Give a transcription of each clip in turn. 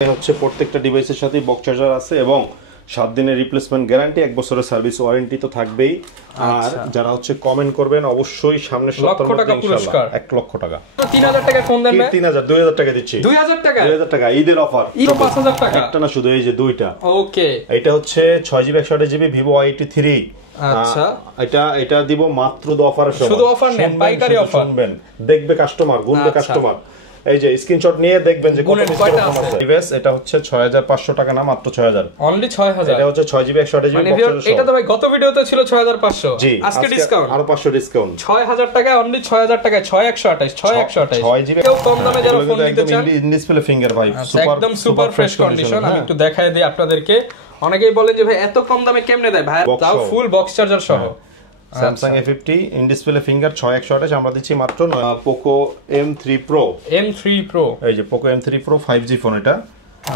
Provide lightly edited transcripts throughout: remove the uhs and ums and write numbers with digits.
হচ্ছে প্রত্যেকটা ডিভাইসের সাথে বক্স চার্জার আছে এবং 7 দিনের রিপ্লেসমেন্ট গ্যারান্টি, 1 বছরের সার্ভিস ওয়ারেন্টি তো থাকবেই। আর যারা হচ্ছে কমেন্ট করবেন অবশ্যই সামনে 1 লক্ষ টাকা পুরস্কার, 1 লক্ষ টাকা। 3000 টাকা ফোন দেন ভাই, 3000 2000 টাকা দিচ্ছি, 2000 টাকা 2000 টাকা ঈদের অফার, 5000 টাকা একটা না শুধু এই যে দুইটা। ওকে, এটা হচ্ছে 6GB 128GB Vivo Y83। আচ্ছা, এটা দিব মাত্র অফারের সময়, শুধু অফার নেন, পাইকারি অফার শুনবেন, দেখবে কাস্টমার, গুনবে কাস্টমার, এই যে স্ক্রিনশট নিয়ে দেখবেন যে কত কয়টা আছে। ডিভাইস এটা হচ্ছে 6500 টাকা না, মাত্র 6000, অনলি 6000। এটা হচ্ছে 6GB 128GB মানে এটা তো ভাই গত ভিডিওতে ছিল 6500, আজকে ডিসকাউন্ট আরো 500 ডিসকাউন্ট, 6000 টাকা, অনলি 6000 টাকা, 6128 6GB। কেউ কম দামে যারা ফোন নিতে চান, ডিসপ্লে ফিঙ্গার ভাই একদম সুপার ফ্রেশ কন্ডিশন। আমি একটু দেখায় দিই আপনাদেরকে। অনেকেই বলেন যে ভাই এত কম দামে কেমনে দেয় ভাই, তাও ফুল বক্স চার্জার সহ। Samsung A50 in display finger 6128 আমরা দিচ্ছি মাত্র। Poco M3 Pro, এই যে Poco M3 Pro 5G phone এটা।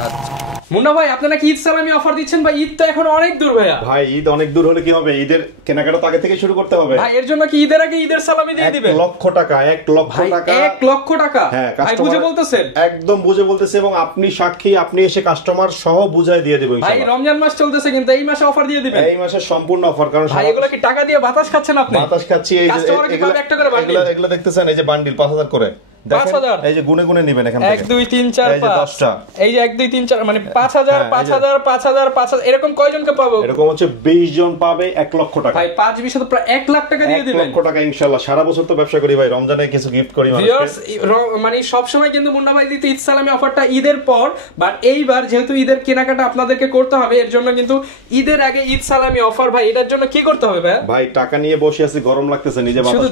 আচ্ছা মুন্না ভাই, আপনারা কি ঈদ সালামি অফার দিচ্ছেন ভাই? ঈদ তো এখন অনেক দূর ভাইয়া। ভাই ঈদ অনেক দূর হলে কি হবে, ঈদের কেনাকাটা তো আগে থেকে শুরু করতে হবে ভাই। এর জন্য কি ঈদের আগে ঈদের সালামি দিয়ে দিবেন? 1 লক্ষ টাকা, 1 লক্ষ টাকা, 1 লক্ষ টাকা। হ্যাঁ, ভাই বুঝে বলতেছেন? একদম বুঝে বলতেছে, এবং আপনি সাক্ষী, আপনি এসে কাস্টমার সহ বুঝাই দিয়ে দিবেন ভাই। ইনশাআল্লাহ। রমজান মাস চলতেছে কিন্তু এই মাসে অফার দিয়ে দিবেন? এই মাসে সম্পূর্ণ অফার। কারণ ভাই এগুলো কি টাকা দিয়ে বাতাস খাচ্ছেন আপনি? বাতাস খাচ্ছি। এই যে এগুলো দেখতেছেন, এই যে বান্ডিল 5000 করে, 5000, এই যে গুনে গুনে নেবেন এখান থেকে 1 2 3 4 5, 10টা, এই যে 1 2 3 4 মানে 5000 5000 5000 5000 এরকম কয়জনকে পাবো? এরকম হচ্ছে 20 জন পাবে 1 লক্ষ টাকা। ভাই 5 20 তো প্রায় 1 লাখ টাকা দিয়ে দিবেন। 1 লক্ষ টাকা ইনশাআল্লাহ। সারা বছর তো ব্যবসা করি ভাই, রমজানে কিছু গিফট করি মানুষকে। ভিউয়ার্স মানে সব সময় কিন্তু মুন্না ভাই দিতে ঈদ সালামি অফারটা ঈদের পর, বাট এইবার যেহেতু ঈদের কেনাকাটা আপনাদেরকে করতে হবে, এর জন্য কিন্তু ঈদের আগে ঈদ সালামি অফার। ভাই এটার জন্য কি করতে হবে ভাই? ভাই টাকা নিয়ে বসে আছি, গরম লাগতেছে, নিজে বাতাস শুধু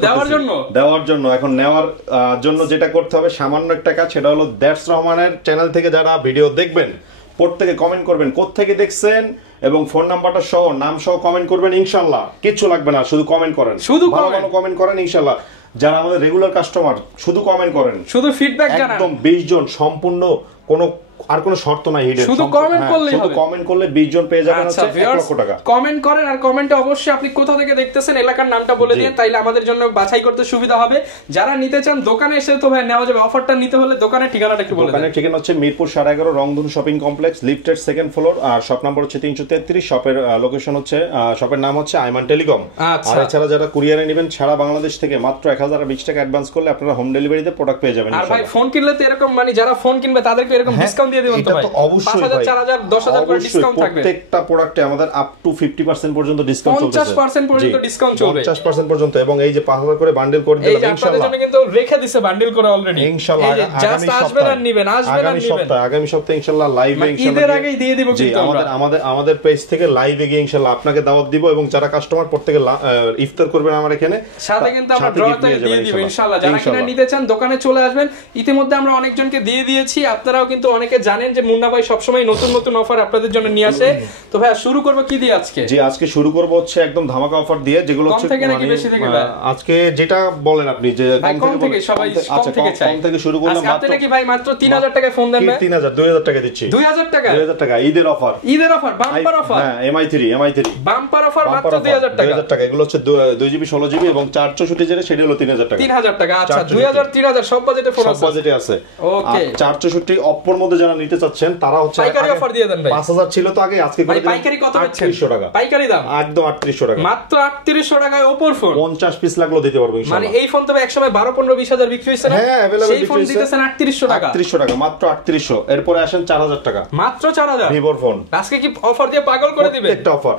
দেওয়ার জন্য এখন নেওয়ার জন্য যেটা করতে হবে সামান্য একটা কাজ, সেটা হলো দ্যাটস রহমানের চ্যানেল থেকে যারা ভিডিও দেখবেন প্রত্যেকে কমেন্ট করবেন কোত্থেকে দেখছেন এবং ফোন নাম্বারটা সহ নাম সহ কমেন্ট করবেন। ইনশাআল্লাহ কিচ্ছু লাগবে না, শুধু কমেন্ট করেন, শুধু ভালো ভালো কমেন্ট করেন। ইনশাআল্লাহ যারা আমাদের রেগুলার কাস্টমার শুধু কমেন্ট করেন, শুধু ফিডব্যাক জানান। একদম 20 জন সম্পূর্ণ, আর কোনো শর্ত নাই, শুধু কমেন্ট করলেই হবে। শুধু কমেন্ট করলে 20 জন পেয়ে যাবেন হচ্ছে 1 লক্ষ টাকা। কমেন্ট করেন, আর কমেন্টে অবশ্যই আপনি কোথা থেকে দেখতেছেন এলাকার নামটা বলে দিন, তাইলে আমাদের জন্য বাছাই করতে সুবিধা হবে। যারা নিতে চান দোকানে এসে তো ভাই নেওয়া যাবে, অফারটা নিতে হলে দোকানের ঠিকানাটা একটু বলে দিন। দোকানের ঠিকানা হচ্ছে Mirpur 11.5 Rongdhonu shopping complex, lifted 2nd floor, আর শপ নাম্বার হচ্ছে 333। শপের লোকেশন হচ্ছে, শপের নাম হচ্ছে আইমান টেলিকম। আর এছাড়া যারা কুরিয়ারে নেবেন সারা বাংলাদেশ থেকে মাত্র 1020 টাকা অ্যাডভান্স করলে আপনারা হোম ডেলিভারিতে প্রোডাক্ট পেয়ে যাবেন। আর ভাই ফোন কিনলে তো এরকম মানে যারা ফোন কিনবে তাদেরকে এরকম ডিসকাউন্ট দিয়ে দিবেন তো ভাই? 5000 4000 10000 করে ডিসকাউন্ট থাকবে। প্রত্যেকটা প্রোডাক্টে আমাদের আপ টু 50% পর্যন্ত ডিসকাউন্ট চলছে, 50% পর্যন্ত ডিসকাউন্ট চলবে, 50% পর্যন্ত। এবং এই যে 5000 করে বান্ডেল করে দিলাম ইনশাআল্লাহ। আপনাদের জন্য কিন্তু রেখে দিয়েছে বান্ডেল করে অলরেডি ইনশাআল্লাহ। জাস্ট আসবেন আর নেবেন, আগামী সপ্তাহে ইনশাআল্লাহ লাইভে ইনশাআল্লাহ ঈদের আগেই দিয়ে দিব কিন্তু আমাদের পেজ থেকে লাইভে গিয়ে ইনশাআল্লাহ আপনাকে দাওয়াত দিব, এবং যারা কাস্টমার প্রত্যেকে ইফতার করবেন আমার এখানে, সাথে কিন্তু আমরা ড্রতে দিয়ে দিব ইনশাআল্লাহ। যারা কিনা নিতে চান দোকানে চলে আসবেন। ইতিমধ্যে আমরা অনেকজনকে দিয়ে দিয়েছি, আপনারাও কিন্তু অনেকে জানেন যে মুন্না ভাই সবসময় নতুন নতুন অফার আপনাদের জন্য নিয়ে আসে। তো ভাই শুরু করব কি দিয়ে আজকে? জি আজকে শুরু করব হচ্ছে একদম ধামাকা অফার দিয়ে, যেগুলো হচ্ছে কম থেকে নাকি বেশি থেকে ভাই? আজকে যেটা বলেন আপনি যে কম থেকে, সবাই কম থেকে চাই। কম থেকে শুরু করলাম। মাত্র নাকি ভাই মাত্র 3000 টাকায় ফোন দেন ভাই? 3000 2000 টাকা দিচ্ছি। 2000 টাকা? 2000 টাকা ঈদের অফার, ঈদের অফার, বাম্পার অফার। হ্যাঁ MI3 বাম্পার অফার মাত্র 2000 টাকা। 2000 টাকা। এগুলো হচ্ছে 2GB 16GB এবং 464 যেটা সেটা হলো 3000 টাকা। 3000 টাকা। আচ্ছা 2000 3000 সব বাজেটে ফোন আছে? সব বাজেটে আছে। ওকে। 464 অপ্পোর মধ্যে যারা নিতে চাচ্ছেন তারা হচ্ছে পাইকারি অফার দিয়ে দেন ভাই। 5000 ছিল তো আগে, আজকে করে দিন। পাইকারি কত দিচ্ছেন? 3800 টাকা পাইকারি দাম একদম 3800 টাকা। মাত্র 3800 টাকায় ওপোর ফোন 50 পিস লাগলো দিতে পারবো ইনশাআল্লাহ। মানে এই ফোন তো এক সময় 12 15 20 হাজার বিক্রি হইছে না? হ্যাঁ अवेलेबल সেই ফোন দিতেছেন 3800 টাকা। 3800 টাকা মাত্র 3800। এরপরে আসেন 4000 টাকা, মাত্র 4000 ভিভোর ফোন। আজকে কি অফার দিয়ে পাগল করে দিবেন? একটা অফার,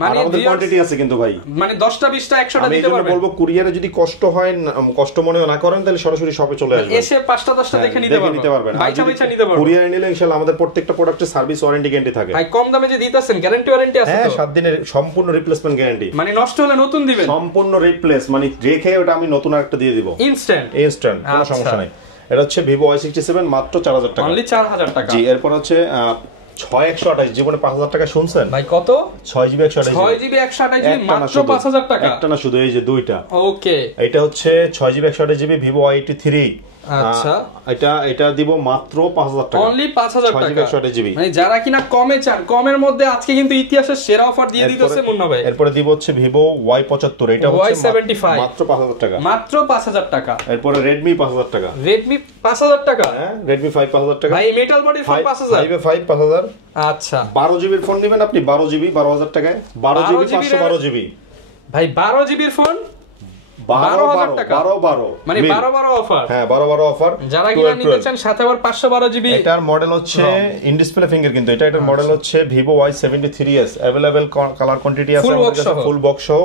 মানে আমাদের কোয়ান্টিটি আছে কিন্তু ভাই, মানে 10টা 20টা 100টা দিতে পারবেন। আমি বলবো কুরিয়ারে যদি কষ্ট হয়, কষ্ট মনে না করেন, তাহলে সরাসরি শপে চলে আসবেন, এসে 5টা 10টা দেখে নিতে পারবেন। বাইচা নিতে পারবেন। কুরিয়ারে নিলে ইনশাআল্লাহ আমাদের প্রত্যেকটা প্রোডাক্টের সার্ভিস ওয়ারেন্টি গ্যারান্টি থাকে। ভাই কম দামে যে দিতেছেন গ্যারান্টি ওয়ারেন্টি আছে তো? হ্যাঁ 7 দিনের সম্পূর্ণ রিপ্লেসমেন্ট গ্যারান্টি, মানে নষ্ট হলে নতুন দিবেন? সম্পূর্ণ রিপ্লেস, মানে রেখে ওটা আমি নতুন একটা দিয়ে দিব ইনস্ট্যান্ট, কোনো সমস্যা নাই। এটা হচ্ছে Vivo Y67 মাত্র 4000 টাকা, অনলি 4000 টাকা। জি এরপর হচ্ছে 6128 জীবনে 5000 টাকা শুনছেন ভাই? কত? 6GB 128GB মাত্র 5000 টাকা, একটা না শুধু এই যে দুইটা। ওকে। এটা হচ্ছে 6GB 128GB Vivo Y83 আচ্ছা এটা দিব মাত্র 5000 টাকা, অনলি 5000 টাকা 6GB। মানে যারা কিনা কমে চান, কমের মধ্যে আজকে কিন্তু ইতিহাসের সেরা অফার দিয়ে দিতেছে মুন্না ভাই। এরপরে দিব হচ্ছে Vivo Y75, এটা হচ্ছে Y75 মাত্র 5000 টাকা, মাত্র 5000 টাকা। এরপরে Redmi 5000 টাকা, Redmi 5000 টাকা, হ্যাঁ Redmi 5 5000 টাকা ভাই মেটাল বডির ফোন 5000, 5 5000। আচ্ছা 12GB এর ফোন নেবেন আপনি, 12GB 12000 টাকায়, 12GB 512GB ভাই, 12GB এর ফোন 12000 টাকা, 12 মানে 12 অফার। হ্যাঁ 12 অফার। যারা কিনা নিতে চান সাথে আবার 512GB। এটার মডেল হচ্ছে ইন ডিসপ্লে ফিঙ্গার, কিন্তু এটার মডেল হচ্ছে Vivo Y73s, available colour quantity আছে আমাদের কাছে, ফুল বক্স সহ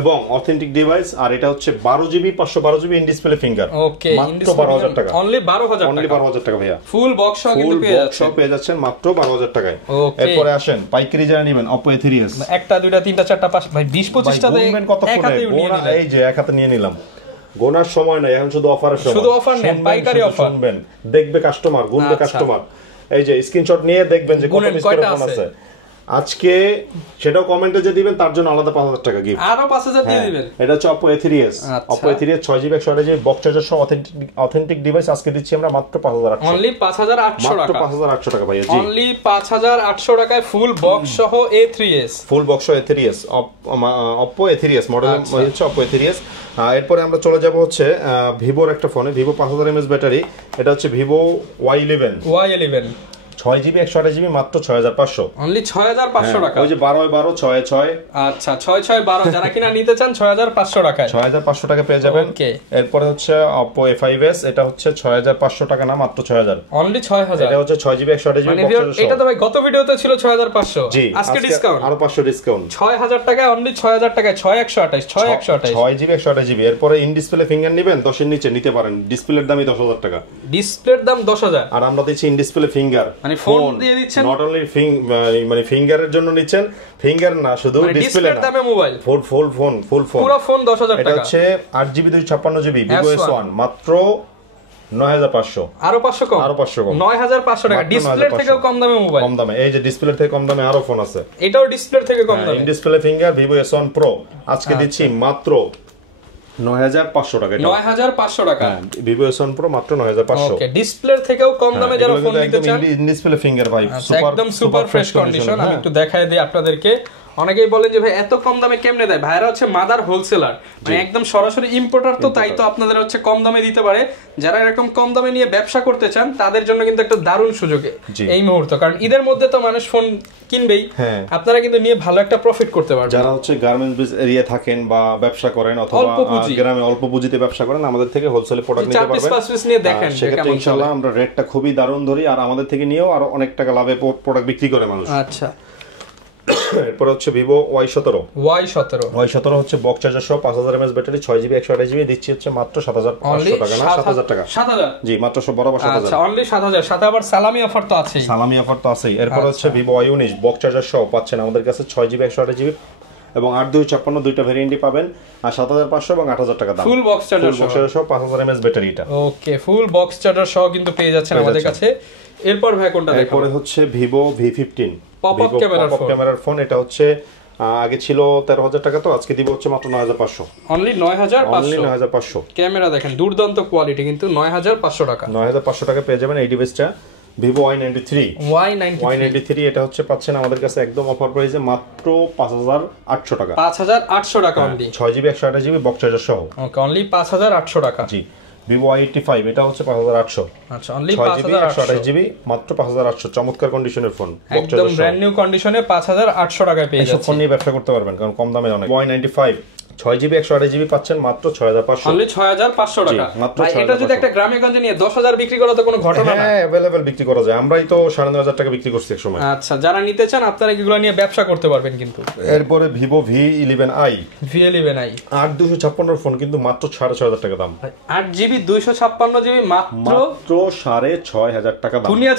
এবং অথেন্টিক ডিভাইস। আর এটা হচ্ছে 12GB 512GB in display finger, ওকে মাত্র 12000 টাকা, অনলি 12000 টাকা, অনলি 12000 টাকা ভাইয়া। ফুল বক্স সহ কিন্তু পেয়ে যাচ্ছেন মাত্র 12000 টাকায়। ওকে, এরপরে আসেন পাইকারি যারা নেবেন Oppo A3s, একটা দুইটা তিনটা চারটা পাঁচ, ভাই 20 25টা এক হাতে নিয়ে নিলেন। এই যে এক হাতে নিয়ে নিলাম, গোনার সময় নয়, এখন শুধু অফারের সময়, শুধু অফার নেন, পাইকারি অফার শুনবেন, দেখবে কাস্টমার, গুনবে কাস্টমার, এই যে স্ক্রিনশট নিয়ে দেখবেন যে কত পিস করে ফোন আছে আজকে, সেটাও কমেন্টে যে দিবেন তার জন্য আলাদা 5000 টাকা গিফট, আরো 5000 দিয়ে দিবেন। এটা হচ্ছে Oppo A3s, Oppo A3s 6GB 128GB box charger সহ অথেন্টিক ডিভাইস আজকে দিচ্ছি আমরা মাত্র 5800, অনলি 5800 টাকা, মাত্র 5800 টাকা ভাইয়া, জি অনলি 5800 টাকায় ফুল বক্স সহ A3s, ফুল বক্স সহ A3s, Oppo A3s মডেল হচ্ছে Oppo A3s। এরপরে আমরা চলে যাব হচ্ছে ভিভোর একটা ফোনে, Vivo 5000 mAh ব্যাটারি, এটা হচ্ছে Vivo Y11, 6GB 128GB মাত্র 6500, অনলি 6500 টাকা। ওই যে 12 12 6 6, আচ্ছা 6 6 12 যারা কিনা নিতে চান 6500 টাকায়, 6500 টাকা পেয়ে যাবেন। ওকে, এরপরে হচ্ছে Oppo A5s, এটা হচ্ছে 6500 টাকা না, মাত্র 6000, অনলি 6000। এটা হচ্ছে 6GB 128GB মানে বক্স চার্জার সহ। এটা তো ভাই গত ভিডিওতে ছিল 6500, জি আজকে ডিসকাউন্ট আরো 500 ডিসকাউন্ট, 6000 টাকায়, অনলি 6000 টাকায় 6128, 6GB 128GB। এরপরে ইন ডিসপ্লে ফিঙ্গার নেবেন 10 এর নিচে নিতে পারেন, ডিসপ্লের দামই 10000 টাকা, ডিসপ্লের দাম 10000, আর আমরা দিচ্ছি ইন ডিসপ্লে ফিঙ্গার, মানে ফোন দিয়ে দিচ্ছেন, নট অনলি মানে ফিঙ্গারের জন্য নিচ্ছেন, ফিঙ্গার না শুধু ডিসপ্লে না, দামে মোবাইল ফুল ফোন পুরো ফোন 10000 টাকা। এটা হচ্ছে 8GB 256GB Vivo S1 মাত্র 9500, আরো 500 কম, 9500 টাকা, ডিসপ্লের থেকেও কম দামে মোবাইল, কম দামে, এই যে ডিসপ্লের থেকে কম দামে আরো ফোন আছে, এটাও ডিসপ্লের থেকে কম দামে, in display finger Vivo S1 Pro আজকে দিচ্ছি মাত্র 9500 টাকা, 9500 টাকা, Vivo S1 Pro মাত্র 9500। ওকে, ডিসপ্লের থেকেও কম দামে যারা ফোন নিতে চান, ইন ডিসপ্লে ফিঙ্গার ভাই, একদম সুপার ফ্রেশ কন্ডিশন। আমি একটু দেখায় দিই আপনাদেরকে। অনেকেই বলেন যে ভাই এত কম দামে কেমনে দেয়, ভাইরা হচ্ছে মাদার হোলসেলার, মানে একদম সরাসরি ইম্পোর্টার, তো তাই তো আপনাদের হচ্ছে কম দামে দিতে পারে। যারা এরকম কম দামে নিয়ে ব্যবসা করতে চান তাদের জন্য কিন্তু একটা দারুণ সুযোগ এই মুহূর্তে, কারণ ঈদের মধ্যে তো মানুষ ফোন কিনবেই, আপনারা কিন্তু নিয়ে ভালো একটা প্রফিট করতে পারবেন। যারা হচ্ছে গার্মেন্টস এরিয়া থাকেন বা ব্যবসা করেন অথবা গ্রামে অল্প পুঁজিতে ব্যবসা করেন, আমাদের থেকে হোলসেলে প্রোডাক্ট নিতে পারবেন, 4 পিস নিয়ে দেখেন, সেক্ষেত্রে ইনশাআল্লাহ আমরা রেটটা খুবই দারুণ ধরি, আর আমাদের থেকে নিয়েও আরো অনেক টাকা লাভে প্রোডাক্ট বিক্রি করে মানুষ। আচ্ছা, এরপর হচ্ছে Vivo Y17 হচ্ছে বক্স চার্জার সহ 5000 mAh ব্যাটারি, 6GB 128GB দিচ্ছি হচ্ছে মাত্র 7500 টাকা না, 7000 টাকা, 7000, জি মাত্র বরাবর 7000। আচ্ছা, অনলি 7000, সাথে আবার সালামি অফার তো আছেই, এরপর হচ্ছে Vivo Y19 বক্স চার্জার সহ পাচ্ছেন আমাদের কাছে 6GB 128GB এবং 8256 দুইটা ভেরিয়েন্টই পাবেন, আর 7500 এবং 8000 টাকা দাম, ফুল বক্স চার্জার সহ 5000 mAh ব্যাটারি, এটা ওকে, ফুল বক্স চার্জার সহ কিন্তু পেয়ে যাচ্ছেন আমাদের কাছে। এরপর ভাই কোনটা দেখাবো? এরপর হচ্ছে Vivo V15 পপআপ ক্যামেরার ফোন, এটা হচ্ছে আগে ছিল 13000 টাকা, তো আজকে দিব হচ্ছে মাত্র 9500, অনলি 9500। ক্যামেরা দেখেন দুর্দান্ত কোয়ালিটি, কিন্তু 9500 টাকা, 9500 টাকা পেয়ে যাবেন এই ডিভাইসটা। Vivo Y93 এটা হচ্ছে পাচ্ছেন আমাদের কাছে একদম অফার প্রাইসে মাত্র 5800 টাকা, 5800 টাকা only, 6GB 128GB box charger সহ, ওকে, অনলি 5800 টাকা। জি Vivo Y85 এটা হচ্ছে 5800, আচ্ছা, অনলি 6GB মাত্র 5800, চমৎকার কন্ডিশনের ফোন, একদম ব্র্যান্ড নিউ কন্ডিশনে 5800 টাকায় পেয়ে যাচ্ছেন, ফোন নিয়ে ব্যবসা করতে পারবেন কারণ কম দামে অনেক। Y95 6GB 128GB পাচ্ছেন মাত্র 6500, অনলি 6500 টাকা। ভাই এটা যদি একটা গ্রামে গঞ্জে নিয়ে 10000 বিক্রি করা তো কোনো ঘটনা না, হ্যাঁ अवेलेबल বিক্রি করা যায়, আমরাই তো 9500 টাকা বিক্রি করছি এক সময়। আচ্ছা, যারা নিতে চান আপনারা এগুলো নিয়ে ব্যবসা করতে পারবেন কিন্তু। এরপরে Vivo V11i 8256 ফোন কিন্তু মাত্র 6500 টাকা দাম, 8GB 256GB মাত্র 6500 টাকা দাম, দুনিয়া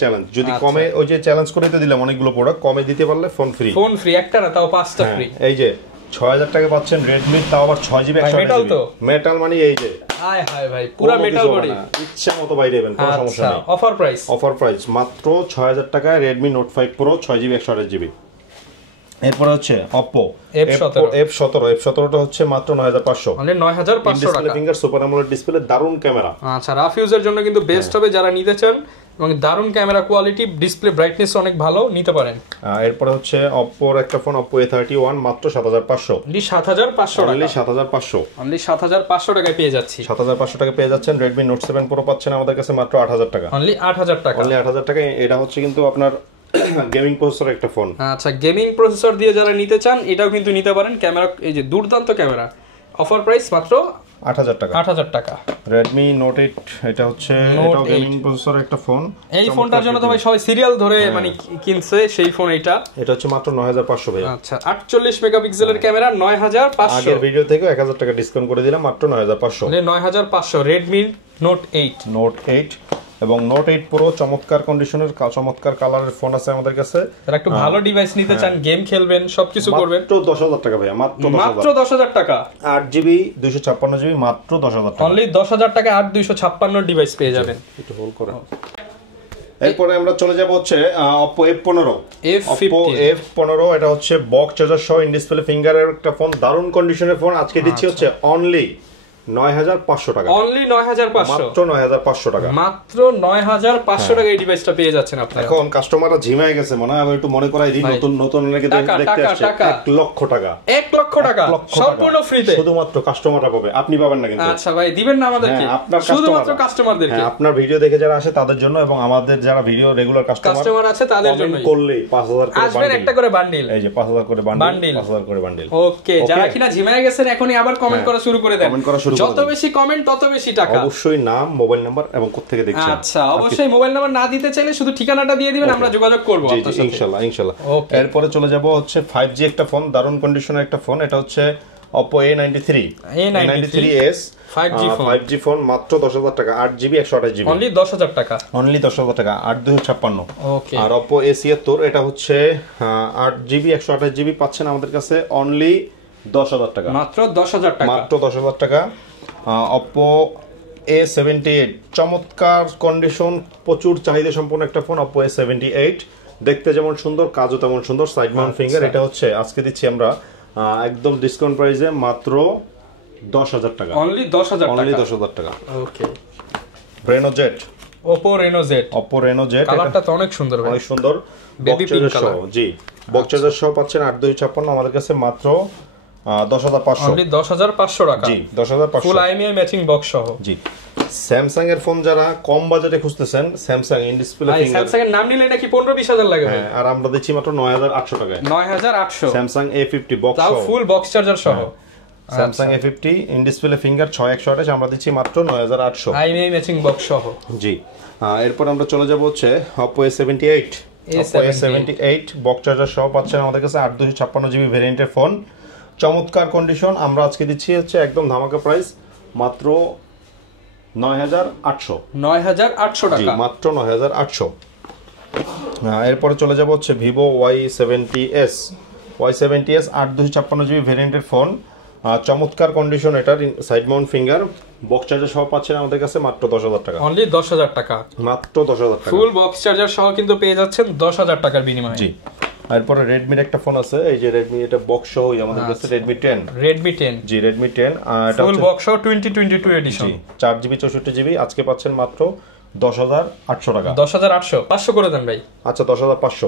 চ্যালেঞ্জ। যদি কমে, ওই যে চ্যালেঞ্জ করে তো দিলাম অনেকগুলো প্রোডাক্ট, কমে দিতে পারলে ফোন ফ্রি, একটা না তাও 5টা ফ্রি। এই যে 6000 টাকা পাচ্ছেন Redmi, তাও আবার 6GB 128GB মেটাল, মানে এই যে হায় হায় ভাই পুরো মেটাল বডি, ইচ্ছা মতো বাইরে নেবেন, কোনো সমস্যা নেই। অফার প্রাইস মাত্র 6000 টাকায় Redmi Note 5 Pro 6GB 128GB। এরপরে হচ্ছে Oppo F17 F17টা হচ্ছে মাত্র 9500 মানে 9500 টাকা ফিঙ্গার সুপার অ্যামোলেড ডিসপ্লে, দারুণ ক্যামেরা। আচ্ছা, রাফ ইউজের জন্য কিন্তু বেস্ট হবে যারা নিতে চান, এবং দারুণ ক্যামেরা কোয়ালিটি, ডিসপ্লে ব্রাইটনেস অনেক ভালো, নিতে পারেন। এরপরে হচ্ছে Oppoর একটা ফোন Oppo A31 মাত্র 7500, অনলি 7500 টাকা, অনলি 7500, অনলি 7500 টাকায় পেয়ে যাচ্ছি। 7500 টাকা পেয়ে যাচ্ছেন। Redmi Note 7 Pro পাচ্ছেন আমাদের কাছে মাত্র 8000 টাকা, অনলি 8000 টাকা, অনলি 8000 টাকা। এটা হচ্ছে কিন্তু আপনার গেমিং প্রসেসর একটা ফোন। আচ্ছা, গেমিং প্রসেসর দিয়ে যারা নিতে চান এটাও কিন্তু নিতে পারেন। ক্যামেরা, এই যে দুর্দান্ত ক্যামেরা, অফার প্রাইস মাত্র 8000 টাকা, 8000 টাকা। Redmi Note 8, এটা হচ্ছে এটাও গেমিং প্রসেসর একটা ফোন। এই ফোনটার জন্য তো ভাই সবাই সিরিয়াল ধরে মানে কিনছে সেই ফোন। এটা হচ্ছে মাত্র 9500 ভাই। আচ্ছা, 48 মেগাপিক্সেলের ক্যামেরা 9500। আগের ভিডিও থেকে 1000 টাকা ডিসকাউন্ট করে দিলাম, মাত্র 9500, মানে 9500। Redmi Note 8, Note 8 এবং Note 8 Pro চমৎকার কন্ডিশনের, চমৎকার কালারের ফোন আছে আমাদের কাছে। যারা একটু ভালো ডিভাইস নিতে চান, গেম খেলবেন, সবকিছু করবেন, মাত্র 10000 টাকা ভাই, মাত্র 10000 টাকা। 8GB 256GB মাত্র 10000 টাকা, অনলি 10000 টাকা 8256 ডিভাইস পেয়ে যাবেন। একটু হোল্ড করুন। এরপরে আমরা চলে যাব হচ্ছে Oppo F15। Oppo F15 এটা হচ্ছে বক্স চার্জার সহ ইন ডিসপ্লে ফিঙ্গারের একটা ফোন, দারুণ কন্ডিশনের ফোন। আজকে দিচ্ছি হচ্ছে অনলি 9500 টাকা, অনলি 9500, মাত্র 9500 টাকা, মাত্র 9500 টাকা এই ডিভাইসটা পেয়ে যাচ্ছেন আপনারা। এখন কাস্টমাররা ঝিমায় গেছে, মনে হয় একটু মনে করাই দিই, নতুন নতুন অনেকে দেখতে আসছে। 1 লক্ষ টাকা, 1 লক্ষ টাকা সম্পূর্ণ ফ্রিতে, শুধুমাত্র কাস্টমাররা পাবে, আপনি পাবেন না কিন্তু। আচ্ছা ভাই, দিবেন না আমাদেরকে, শুধুমাত্র কাস্টমারদেরকে। আপনার ভিডিও দেখে যারা আসে তাদের জন্য, এবং আমাদের যারা ভিডিও রেগুলার কাস্টমার আছে তাদের জন্য করলেই 5000 করে আসবেন, একটা করে বান্ডিল। এই যে 5000 করে বান্ডিল, 5000 করে বান্ডিল। ওকে, যারা কিনা ঝিমায় গেছেন এখনই আবার কমেন্ট করা শুরু করে দেন, যত বেশি কমেন্ট তত বেশি টাকা। অবশ্যই নাম, মোবাইল নাম্বার এবং কোত্থেকে দেখছেন। আচ্ছা, অবশ্যই মোবাইল নাম্বার না দিতে চাইলে শুধু ঠিকানাটা দিয়ে দিবেন, আমরা যোগাযোগ করব আপনার সাথে ইনশাআল্লাহ। এরপরে চলে যাব হচ্ছে 5G একটা ফোন, দারুণ কন্ডিশনের একটা ফোন। এটা হচ্ছে Oppo A93s 5G ফোন, মাত্র 10000 টাকা, 8GB 128GB, অনলি 10000 টাকা, অনলি 10000 টাকা, 8256। ওকে, আর Oppo A76 এটা হচ্ছে 8GB 128GB পাচ্ছেন আমাদের কাছে অনলি 10000 টাকা, মাত্র 10000 টাকা, মাত্র 10000 টাকা। Oppo A78 চমৎকার কন্ডিশন, প্রচুর চাহিদা সম্পন্ন একটা ফোন Oppo A78, দেখতে যেমন সুন্দর কাজও তেমন সুন্দর, সাইড মাউন্ট ফিঙ্গার। এটা হচ্ছে আজকে দিচ্ছি আমরা একদম ডিসকাউন্ট প্রাইসে মাত্র 10000 টাকা, অনলি 10000 টাকা, অনলি 10000 টাকা। ওকে, Reno Z, Oppo Reno Z কালারটা তো অনেক সুন্দর ভাই, অনেক সুন্দর, বেবি পিঙ্ক কালার। জি, বক্স চার্জার সহ পাচ্ছেন 8256 আমাদের কাছে মাত্র 10500, অনলি 10500 টাকা, জি 10500, ফুল IMEI ম্যাচিং বক্স সহ। জি, স্যামসাং এর ফোন যারা কম বাজেটে খুঁজতেছেন, Samsung in display finger, Samsung এর নাম নিলে এটা কি 15-20000 লাগে ভাই? আর আমরা দিচ্ছি মাত্র 9800 টাকায়, 9800, স্যামসাং A50 বক্স তাও ফুল বক্স চার্জার সহ। Samsung A50 in display finger 6128 আমরা দিচ্ছি মাত্র 9800, IMEI ম্যাচিং বক্স সহ। জি, এরপর আমরা চলে যাব হচ্ছে Oppo A78 বক্স চার্জার সহ পাচ্ছেন আমাদের কাছে 8256GB ভেরিয়েন্টের ফোন, চমৎকার কন্ডিশন। আমরা আজকে দিচ্ছি হচ্ছে একদম ধামাকা প্রাইস মাত্র 9800 টাকা, মাত্র 9800। এরপরে চলে যাব হচ্ছে Vivo Y70s 8256GB ভেরিয়েন্টের ফোন, চমৎকার কন্ডিশন, এটার side Mount finger, box charger সহ পাচ্ছেন আমাদের কাছে মাত্র 10000 টাকা, অনলি 10000 টাকা, মাত্র 10000 টাকা, ফুল বক্স চার্জার সহ কিন্তু পেয়ে যাচ্ছেন 10000 টাকার বিনিময়ে। জি, এরপর Redmi একটা ফোন আছে, এই যে Redmi, এটা বক্স সহই আমাদের কাছে, Redmi 10, জি Redmi 10, এটা ফুল বক্স সহ 2022 এডিশন, 4GB 64GB, আজকে পাচ্ছেন মাত্র 10800 টাকা, 10800, 500 করে দেন ভাই। আচ্ছা 10500,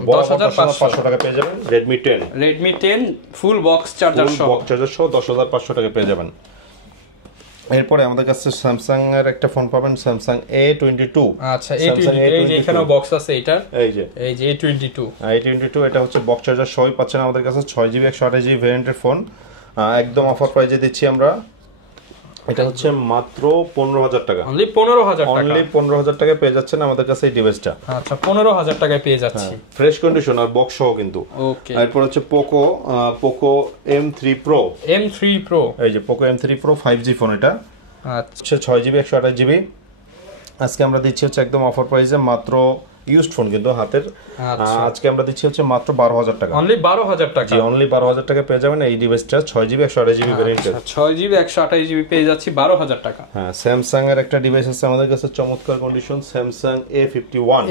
10500 টাকা পেয়ে যাবেন Redmi 10 ফুল বক্স চার্জার সহ, বক্স চার্জার সহ 10500 টাকা পেয়ে যাবেন। এরপরে আমাদের কাছে স্যামসাং এর একটা ফোন পাবেন, স্যামসাং A22। আচ্ছা, A22, এই যে এখানেও বক্স আছে, এটা এই যে A22 এটা হচ্ছে বক্স চার্জার সহ পাচ্ছেন আমাদের কাছে 6GB 128GB ভেরিয়েন্টের ফোন, একদম অফার প্রাইসে দিচ্ছি আমরা। এটা হচ্ছে মাত্র 15000 টাকা, অনলি 15000 টাকা, অনলি 15000 টাকায় পেয়ে যাচ্ছেন আমাদের কাছে এই ডিভাইসটা। আচ্ছা, 15000 টাকায় পেয়ে যাচ্ছি, ফ্রেশ কন্ডিশন আর বক্স সহ কিন্তু। ওকে, এরপর হচ্ছে Poco M3 Pro, এই যে Poco M3 Pro 5G phone, এটা আচ্ছা 6GB 128GB, আজকে আমরা দিচ্ছি হচ্ছে একদম অফার প্রাইসে মাত্র ইউজড ফোন কিন্তু হাতের। আজকে আমরা দিচ্ছি হচ্ছে মাত্র 12,000 টাকা, অনলি 12,000 টাকা। জি অনলি 12,000 টাকা পেয়ে যাবেন এই ডিভাইসটা 6GB 128GB ভেরিয়েন্টের। 6GB 128GB পেয়ে যাচ্ছি 12,000 টাকা। হ্যাঁ, স্যামসাং এর একটা ডিভাইস আছে আমাদের কাছে চমৎকার কন্ডিশন, স্যামসাং A51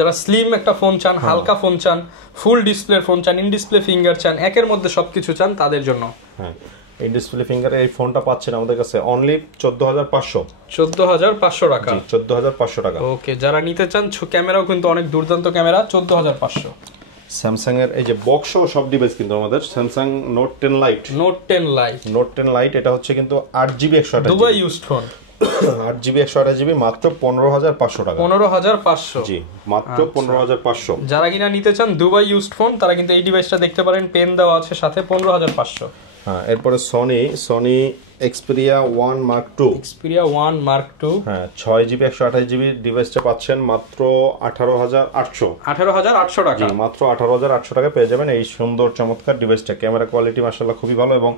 যারা স্লিম একটা ফোন চান, হালকা ফোন চান, ফুল ডিসপ্লে ফোন চান, ইন ডিসপ্লে ফিঙ্গার চান, একের মধ্যে সবকিছু চান তাদের জন্য। হ্যাঁ, এই ডিসপ্লে ফিঙ্গার এই ফোনটা পাচ্ছেন আমাদের কাছে অনলি 14,500 টাকা। 14,500 টাকা। ওকে, যারা নিতে চান ক্যামেরাও কিন্তু অনেক দুর্দান্ত ক্যামেরা, 14,500। স্যামসাং এর এই যে বক্স সহ সব ডিভাইস কিন্তু আমাদের স্যামসাং নোট 10 লাইট এটা হচ্ছে কিন্তু 8GB 128GB Dubai used phone, 8GB 128GB মাত্র 15,500 টাকা। 15,500, জি মাত্র 15,500। যারা কিনা নিতে চান দুবাই ইউজড ফোন তারা কিন্তু এই ডিভাইসটা দেখতে পারেন, পেন দেওয়া আছে সাথে, 15,500। হ্যাঁ, এরপরে সনি Xperia 1 Mark II, হ্যাঁ 6GB 128GB ডিভাইসটা পাচ্ছেন মাত্র 18,800 টাকা। জি মাত্র 18,800 টাকা পেয়ে যাবেন এই সুন্দর চমৎকার ডিভাইসটা। ক্যামেরা কোয়ালিটি মাশাআল্লাহ খুবই ভালো এবং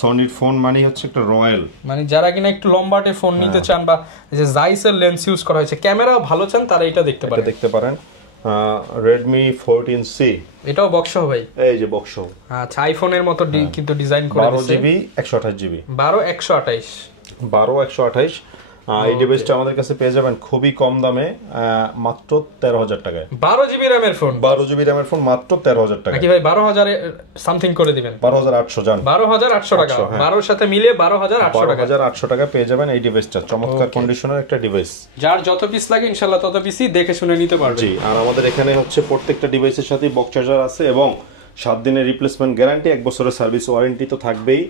সনির ফোন মানে হচ্ছে একটা রয়্যাল, মানে যারা কিনা একটু লম্বাটে ফোন নিতে চান বা যে জাইসের লেন্স ইউজ করা হয়েছে, ক্যামেরাও ভালো চান, তারা এটা দেখতে পারেন। Redmi 14C, এটাও বক্স হবে ভাই, এই যে বক্স। আচ্ছা, আইফোনের মতো কিন্তু ডিজাইন করে দিয়েছে। 12GB 128GB 12,128। এই ডিভাইসটা আমাদের কাছে পেয়ে যাবেন খুবই কম দামে, মাত্র 13,000 টাকায়। 12GB র্যামের ফোন, 12GB র্যামের ফোন মাত্র 13,000 টাকা। নাকি ভাই 12,000 সামথিং করে দিবেন? 12,800 জান, 12,800 টাকা। 12 সাথে মিলে 12,800 টাকা। 12,800 টাকা পেয়ে যাবেন এই ডিভাইসটা। চমৎকার কন্ডিশনের একটা ডিভাইস, যার যত পিস লাগে ইনশাআল্লাহ তত পিসই দেখে শুনে নিতে পারবেন। জি, আর আমাদের এখানে হচ্ছে প্রত্যেকটা ডিভাইসের সাথেই বক্স চার্জার আছে এবং 7 দিনের রিপ্লেসমেন্ট গ্যারান্টি, 1 বছরের সার্ভিস ওয়ারেন্টি তো থাকবেই।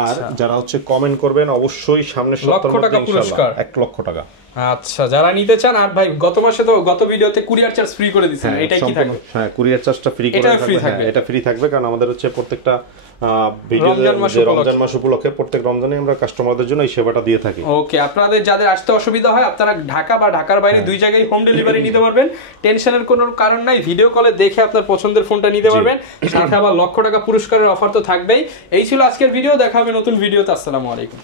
আর যারা হচ্ছে কমেন্ট করবেন অবশ্যই সামনের সপ্তাহের মধ্যে ইনশাআল্লাহ 1 লক্ষ টাকা। আচ্ছা, যারা নিতে চান। আর ভাই গত মাসে তো গত ভিডিওতে কুরিয়ার চার্জ ফ্রি করে দিয়েছেন, এটা কি থাকবে? হ্যাঁ, কুরিয়ার চার্জটা ফ্রি করে থাকবে, এটা ফ্রি থাকবে কারণ আমাদের হচ্ছে প্রত্যেকটা ভিডিওতে রমজান মাস উপলক্ষে প্রত্যেক রমজানে আমরা কাস্টমারদের জন্য এই সেবাটা দিয়ে থাকি। ওকে, আপনাদের যাদের আসতে অসুবিধা হয় আপনারা ঢাকা বা ঢাকার বাইরে দুই জায়গায় হোম ডেলিভারি নিতে পারবেন, টেনশনের কোনো কারণ নাই। ভিডিও কলে দেখে আপনার পছন্দের ফোনটা নিতে পারবেন, সাথে আবার লক্ষ টাকা পুরস্কারের অফার তো থাকবেই। এই ছিল আজকের ভিডিও, দেখা হবে নতুন ভিডিওতে। আসসালামু আলাইকুম।